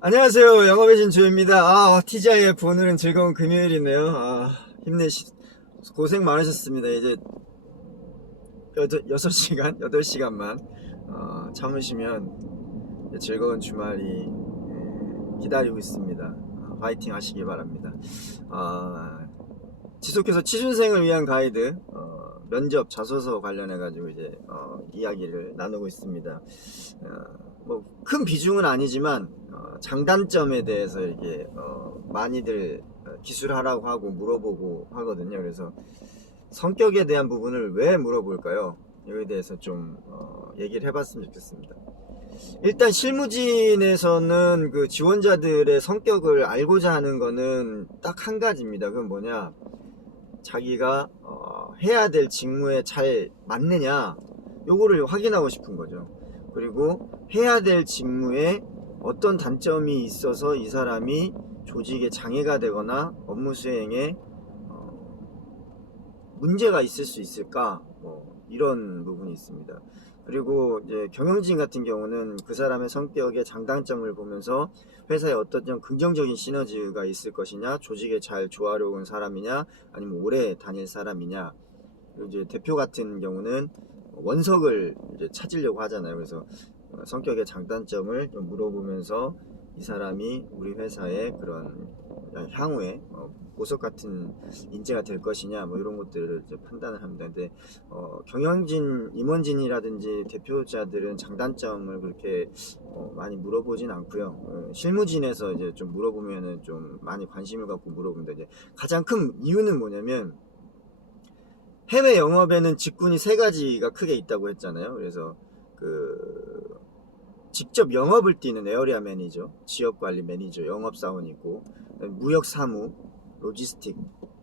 안녕하세요. 영업의 신 조입니다. TGIF 오늘은 즐거운 금요일이네요. 고생 많으셨습니다. 이제 6시간, 8시간만 참으시면 즐거운 주말이 기다리고 있습니다. 파이팅 하시기 바랍니다. 지속해서 취준생을 위한 가이드, 면접 자소서 관련해가지고 이제 이야기를 나누고 있습니다. 뭐 큰 비중은 아니지만 장단점에 대해서 이렇게 많이들 기술하라고 하고 물어보고 하거든요. 그래서 성격에 대한 부분을 왜 물어볼까요? 여기에 대해서 좀 얘기를 해봤으면 좋겠습니다. 일단 실무진에서는 그 지원자들의 성격을 알고자 하는 거는 딱 한 가지입니다. 그건 뭐냐, 자기가 해야 될 직무에 잘 맞느냐, 요거를 확인하고 싶은 거죠. 그리고 해야 될 직무에 어떤 단점이 있어서 이 사람이 조직에 장애가 되거나 업무 수행에 문제가 있을 수 있을까, 뭐 이런 부분이 있습니다. 그리고 이제 경영진 같은 경우는 그 사람의 성격의 장단점을 보면서 회사에 어떤 좀 긍정적인 시너지가 있을 것이냐, 조직에 잘 조화로운 사람이냐, 아니면 오래 다닐 사람이냐. 그리고 이제 대표 같은 경우는 원석을 이제 찾으려고 하잖아요. 그래서 성격의 장단점을 좀 물어보면서 이 사람이 우리 회사의 그런 향후에 보석 같은 인재가 될 것이냐, 뭐 이런 것들을 이제 판단을 합니다. 근데 경영진, 임원진이라든지 대표자들은 장단점을 그렇게 많이 물어보진 않고요. 실무진에서 이제 좀 물어보면은 좀 많이 관심을 갖고 물어봅니다. 이제 가장 큰 이유는 뭐냐면, 해외 영업에는 직군이 세 가지가 크게 있다고 했잖아요. 그래서 그 직접 영업을 뛰는 에어리아 매니저, 지역관리 매니저, 영업사원이 있고, 무역 사무, 로지스틱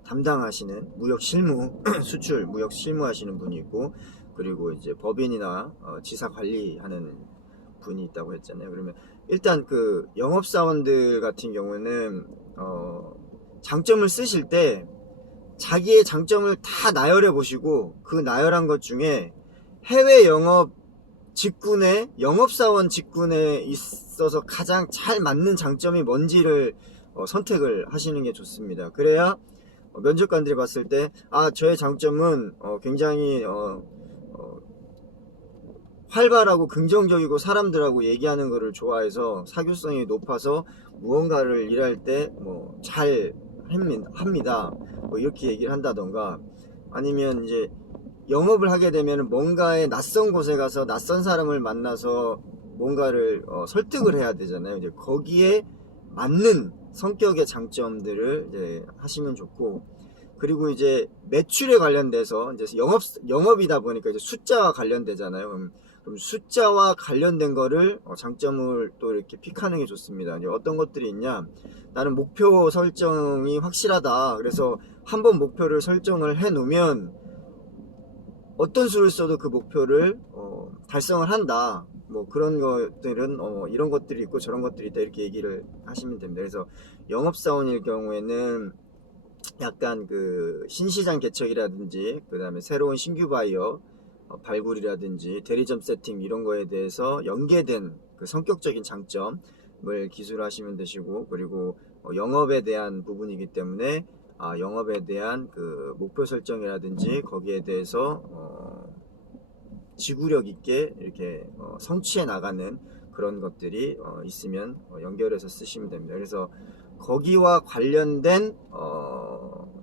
담당하시는 무역 실무, 수출 무역 실무 하시는 분이 있고, 그리고 이제 법인이나 지사 관리하는 분이 있다고 했잖아요. 그러면 일단 그 영업사원들 같은 경우는 장점을 쓰실 때 자기의 장점을 다 나열해 보시고, 그 나열한 것 중에 해외 영업 직군에, 영업사원 직군에 있어서 가장 잘 맞는 장점이 뭔지를 선택을 하시는 게 좋습니다. 그래야 면접관들이 봤을 때, 저의 장점은 굉장히 활발하고 긍정적이고 사람들하고 얘기하는 것을 좋아해서 사교성이 높아서 무언가를 일할 때 뭐 잘 합니다. 뭐 이렇게 얘기를 한다던가, 아니면 이제 영업을 하게 되면 뭔가에 낯선 곳에 가서 낯선 사람을 만나서 뭔가를 설득을 해야 되잖아요. 이제 거기에 맞는 성격의 장점들을 이제 하시면 좋고, 그리고 이제 매출에 관련돼서 이제 영업이다 보니까 이제 숫자와 관련되잖아요. 그럼 숫자와 관련된 거를 장점을 또 이렇게 픽하는 게 좋습니다. 이제 어떤 것들이 있냐, 나는 목표 설정이 확실하다. 그래서 한번 목표를 설정을 해 놓으면 어떤 수를 써도 그 목표를 달성을 한다. 뭐 그런 것들은 이런 것들이 있고 저런 것들이 있다, 이렇게 얘기를 하시면 됩니다. 그래서 영업사원일 경우에는 약간 그 신시장 개척이라든지, 그 다음에 새로운 신규 바이어 발굴이라든지 대리점 세팅, 이런 거에 대해서 연계된 그 성격적인 장점을 기술하시면 되시고, 그리고 영업에 대한 부분이기 때문에 영업에 대한 그 목표 설정이라든지 거기에 대해서 지구력 있게 이렇게 성취해 나가는 그런 것들이 있으면 연결해서 쓰시면 됩니다. 그래서 거기와 관련된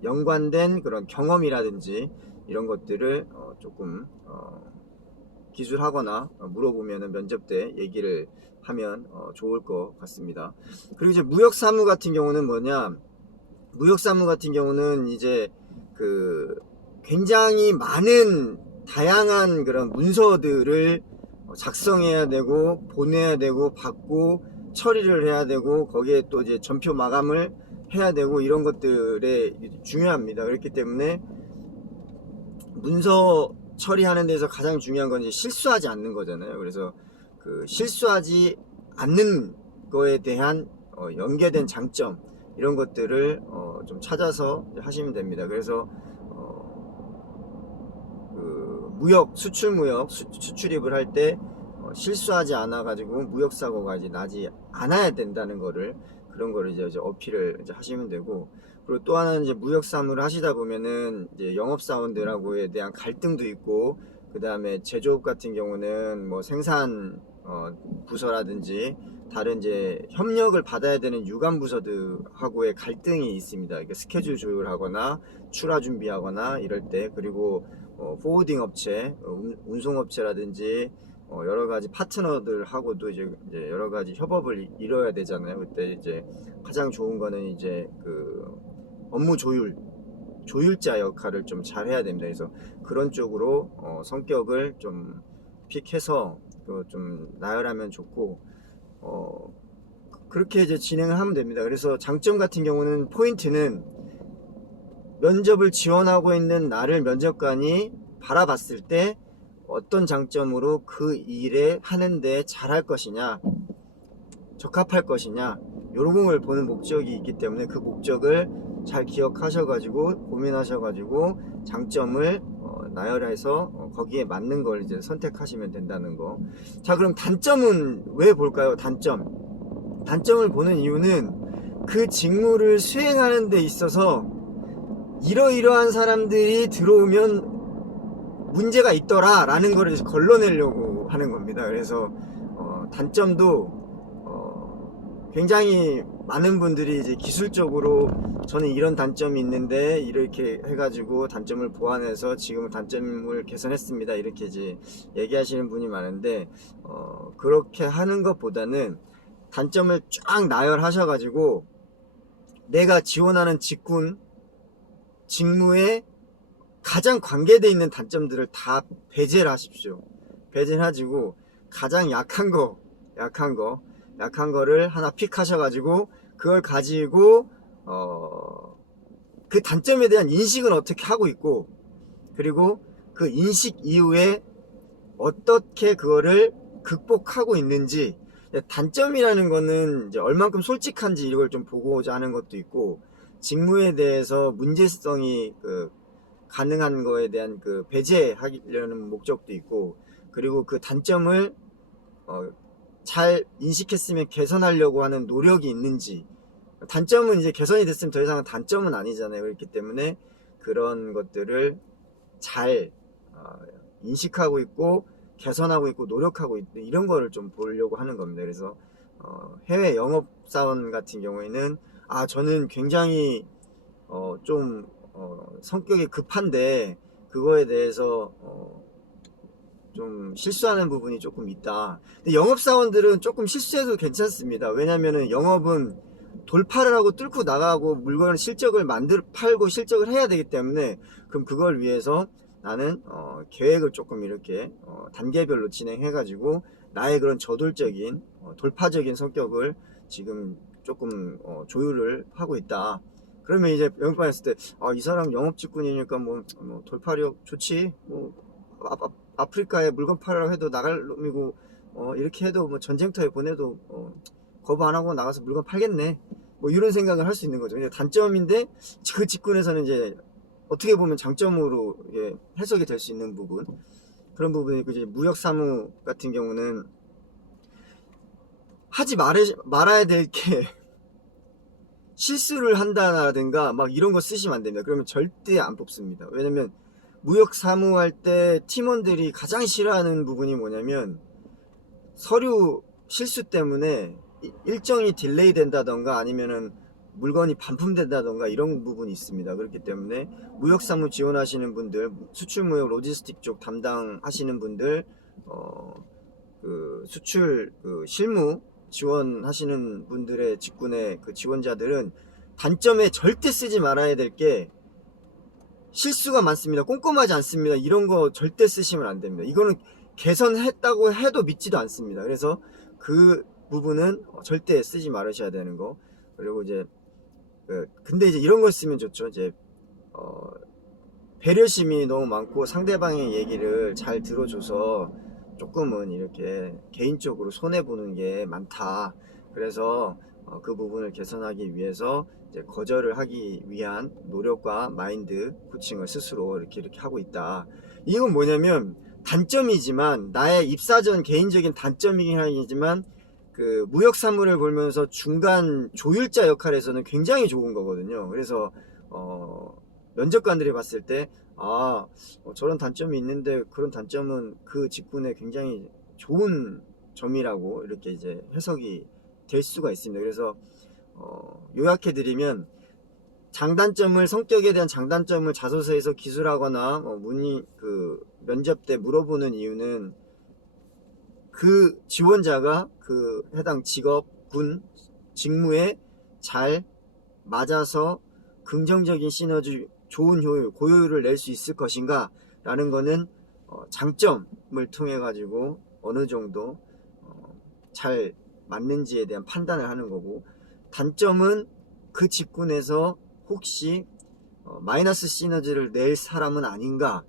연관된 그런 경험이라든지 이런 것들을 조금 기술하거나 물어보면 면접 때 얘기를 하면 좋을 것 같습니다. 그리고 이제 무역사무 같은 경우는 뭐냐, 무역사무 같은 경우는 이제 그 굉장히 많은 다양한 그런 문서들을 작성해야 되고 보내야 되고 받고 처리를 해야 되고, 거기에 또 이제 전표 마감을 해야 되고, 이런 것들에 중요합니다. 그렇기 때문에 문서 처리하는 데서 가장 중요한 건 이제 실수하지 않는 거잖아요. 그래서 그 실수하지 않는 거에 대한 연계된 장점, 이런 것들을 좀 찾아서 하시면 됩니다. 그래서 그 무역, 수출 무역, 수출입을 할 때 실수하지 않아 가지고 무역 사고가 이제 나지 않아야 된다는 거를, 그런 거를 이제 어필을 이제 하시면 되고, 그리고 또 하나는 이제 무역 사무를 하시다 보면은 이제 영업사원들하고에 대한 갈등도 있고, 그 다음에 제조업 같은 경우는 뭐 생산 부서라든지 다른 이제 협력을 받아야 되는 유관 부서들하고의 갈등이 있습니다. 그러니까 스케줄 조율하거나 출하 준비하거나 이럴 때, 그리고 포워딩 업체, 운송 업체라든지 여러 가지 파트너들하고도 이제 여러 가지 협업을 이뤄야 되잖아요. 그때 이제 가장 좋은 거는 이제 그 업무 조율자 역할을 좀 잘 해야 됩니다. 그래서 그런 쪽으로 성격을 좀 픽해서 좀 나열하면 좋고, 그렇게 이제 진행을 하면 됩니다. 그래서 장점 같은 경우는, 포인트는 면접을 지원하고 있는 나를 면접관이 바라봤을 때 어떤 장점으로 그 일에 하는데 잘할 것이냐, 적합할 것이냐, 요런 걸 보는 목적이 있기 때문에 그 목적을 잘 기억하셔가지고 고민하셔가지고 장점을 나열해서 거기에 맞는 걸 이제 선택하시면 된다는 거. 자, 그럼 단점은 왜 볼까요? 단점을 보는 이유는 그 직무를 수행하는 데 있어서 이러이러한 사람들이 들어오면 문제가 있더라 라는 거를 걸러내려고 하는 겁니다. 그래서 단점도 굉장히 많은 분들이 이제 기술적으로 저는 이런 단점이 있는데 이렇게 해가지고 단점을 보완해서 지금 단점을 개선했습니다, 이렇게 이제 얘기하시는 분이 많은데, 그렇게 하는 것보다는 단점을 쫙 나열하셔가지고 내가 지원하는 직무에 가장 관계되어 있는 단점들을 다 배제를 하십시오. 배제를 하시고 가장 약한 거를 하나 픽하셔가지고 그걸 가지고 그 단점에 대한 인식은 어떻게 하고 있고, 그리고 그 인식 이후에 어떻게 그거를 극복하고 있는지. 단점이라는 거는 이제 얼만큼 솔직한지 이걸 좀 보고자 하는 것도 있고, 직무에 대해서 문제성이 가능한 거에 대한 배제하려는 목적도 있고, 그리고 그 단점을 잘 인식했으면 개선하려고 하는 노력이 있는지. 단점은 이제 개선이 됐으면 더 이상은 단점은 아니잖아요. 그렇기 때문에 그런 것들을 잘 인식하고 있고 개선하고 있고 노력하고 있고 이런 거를 좀 보려고 하는 겁니다. 그래서 해외 영업사원 같은 경우에는 저는 굉장히 좀 성격이 급한데 그거에 대해서 좀 실수하는 부분이 조금 있다. 근데 영업사원들은 조금 실수해도 괜찮습니다. 왜냐면은 영업은 돌파를 하고 뚫고 나가고 물건을 팔고 실적을 해야 되기 때문에, 그럼 그걸 위해서 나는 계획을 조금 이렇게 단계별로 진행해 가지고 나의 그런 저돌적인 돌파적인 성격을 지금 조금 조율을 하고 있다. 그러면 이제 영업반 했을 때 이 사람 영업 직군이니까 뭐 돌파력 좋지, 뭐 아프리카에 물건 팔으라고 해도 나갈 놈이고, 이렇게 해도 뭐 전쟁터에 보내도 거부 안 하고 나가서 물건 팔겠네, 뭐 이런 생각을 할 수 있는 거죠. 근데 단점인데 그 직군에서는 이제 어떻게 보면 장점으로 해석이 될 수 있는 부분, 그런 부분이 이제 무역 사무 같은 경우는 하지 말아야 될 게 실수를 한다라든가 막 이런 거 쓰시면 안 됩니다. 그러면 절대 안 뽑습니다. 왜냐면 무역 사무할 때 팀원들이 가장 싫어하는 부분이 뭐냐면 서류 실수 때문에 일정이 딜레이 된다던가 아니면은 물건이 반품된다던가 이런 부분이 있습니다. 그렇기 때문에 무역 사무 지원하시는 분들, 수출 무역 로지스틱 쪽 담당하시는 분들, 수출 실무 지원하시는 분들의 직군의 지원자들은 단점에 절대 쓰지 말아야 될 게 실수가 많습니다. 꼼꼼하지 않습니다. 이런 거 절대 쓰시면 안 됩니다. 이거는 개선했다고 해도 믿지도 않습니다. 그래서 그 부분은 절대 쓰지 말으셔야 되는 거. 그리고 이제 근데 이제 이런 걸 쓰면 좋죠. 이제 배려심이 너무 많고 상대방의 얘기를 잘 들어줘서 조금은 이렇게 개인적으로 손해보는 게 많다. 그래서 그 부분을 개선하기 위해서 이제 거절을 하기 위한 노력과 마인드 코칭을 스스로 이렇게 하고 있다. 이건 뭐냐면 단점이지만 나의 입사 전 개인적인 단점이긴 하지만 그 무역 사물을 보면서 중간 조율자 역할에서는 굉장히 좋은 거거든요. 그래서 면접관들이 봤을 때 저런 단점이 있는데 그런 단점은 그 직군에 굉장히 좋은 점이라고 이렇게 이제 해석이 될 수가 있습니다. 그래서 요약해 드리면 성격에 대한 장단점을 자소서에서 기술하거나 문의 그 면접 때 물어보는 이유는 그 지원자가 그 해당 직업, 군, 직무에 잘 맞아서 긍정적인 시너지, 좋은 효율, 고효율을 낼 수 있을 것인가 라는 거는 장점을 통해 가지고 어느 정도 잘 맞는지에 대한 판단을 하는 거고, 단점은 그 직군에서 혹시 마이너스 시너지를 낼 사람은 아닌가,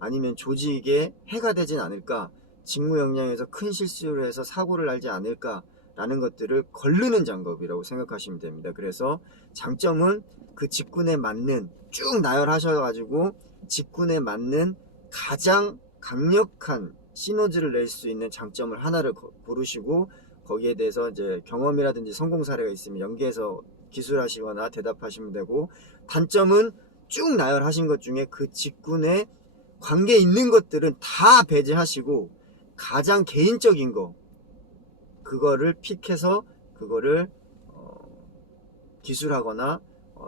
아니면 조직에 해가 되진 않을까, 직무 역량에서 큰 실수를 해서 사고를 날지 않을까 라는 것들을 거르는 작업이라고 생각하시면 됩니다. 그래서 장점은 그 직군에 맞는, 쭉 나열하셔가지고 직군에 맞는 가장 강력한 시너지를 낼 수 있는 장점을 하나를 고르시고, 거기에 대해서 이제 경험이라든지 성공 사례가 있으면 연계해서 기술하시거나 대답하시면 되고, 단점은 쭉 나열하신 것 중에 그 직군에 관계 있는 것들은 다 배제하시고 가장 개인적인 거, 그거를 픽해서 그거를 기술하거나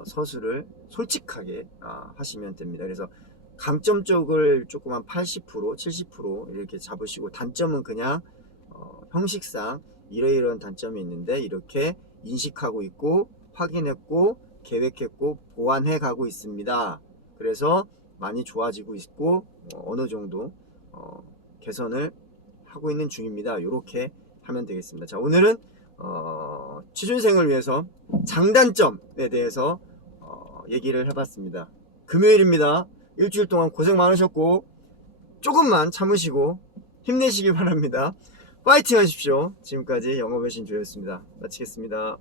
서술을 솔직하게 하시면 됩니다. 그래서 강점 쪽을 조금 한 80%, 70% 이렇게 잡으시고, 단점은 그냥 형식상 이러이러한 단점이 있는데 이렇게 인식하고 있고 확인했고 계획했고 보완해 가고 있습니다. 그래서 많이 좋아지고 있고 어느 정도 개선을 하고 있는 중입니다. 이렇게 하면 되겠습니다. 자, 오늘은 취준생을 위해서 장단점에 대해서 얘기를 해봤습니다. 금요일입니다. 일주일 동안 고생 많으셨고 조금만 참으시고 힘내시길 바랍니다. 파이팅 하십시오. 지금까지 영업의 신조였습니다. 마치겠습니다.